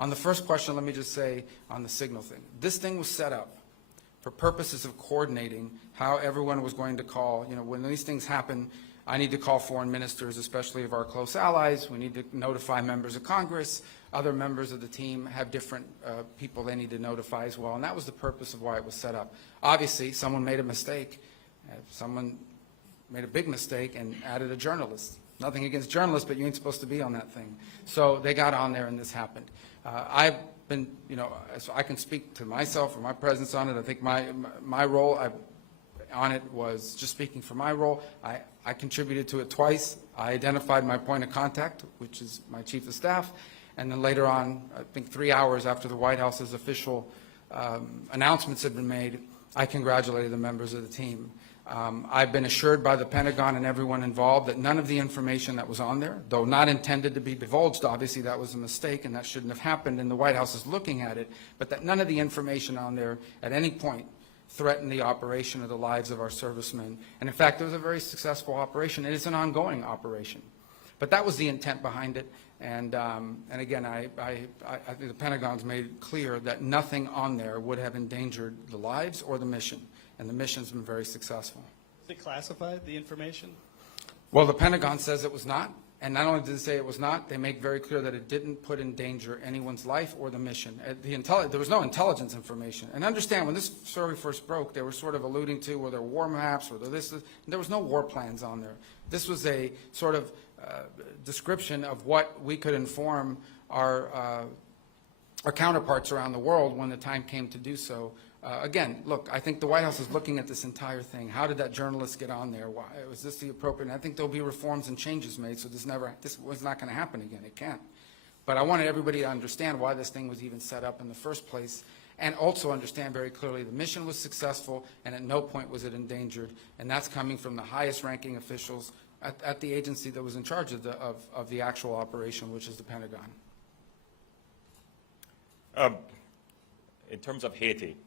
On the first question, let me just say on the signal thing. This thing was set up for purposes of coordinating how everyone was going to call. You know, when these things happen, I need to call foreign ministers, especially of our close allies. We need to notify members of Congress. Other members of the team have different people they need to notify as well, and that was the purpose of why it was set up. Obviously, someone made a mistake. Someone made a big mistake and added a journalist. Nothing against journalists, but you ain't supposed to be on that thing. So they got on there and this happened. I've been, you know, so I can speak to myself or my presence on it. I think my role on it was just speaking for my role. I contributed to it twice. I identified my point of contact, which is my chief of staff, and then later on, I think 3 hours after the White House's official announcements had been made, I congratulated the members of the team. I've been assured by the Pentagon and everyone involved that none of the information that was on there, though not intended to be divulged, obviously that was a mistake and that shouldn't have happened, and the White House is looking at it, but that none of the information on there at any point threatened the operation or the lives of our servicemen. And in fact, it was a very successful operation, and it's an ongoing operation. But that was the intent behind it, and again, I think the Pentagon's made clear that nothing on there would have endangered the lives or the mission. And the mission's been very successful. Is it classified, the information? Well, the Pentagon says it was not, and not only did it say it was not, they make very clear that it didn't put in danger anyone's life or the mission. There was no intelligence information. And understand, when this story first broke, they were sort of alluding to whether war maps or there was no war plans on there. This was a sort of description of what we could inform our counterparts around the world when the time came to do so. Again, look, I think the White House is looking at this entire thing. How did that journalist get on there? Why was this the appropriate? And I think there'll be reforms and changes made, so this was not going to happen again. It can't. But I wanted everybody to understand why this thing was even set up in the first place, and also understand very clearly the mission was successful, and at no point was it endangered. And that's coming from the highest-ranking officials at the agency that was in charge of the actual operation, which is the Pentagon. In terms of Haiti,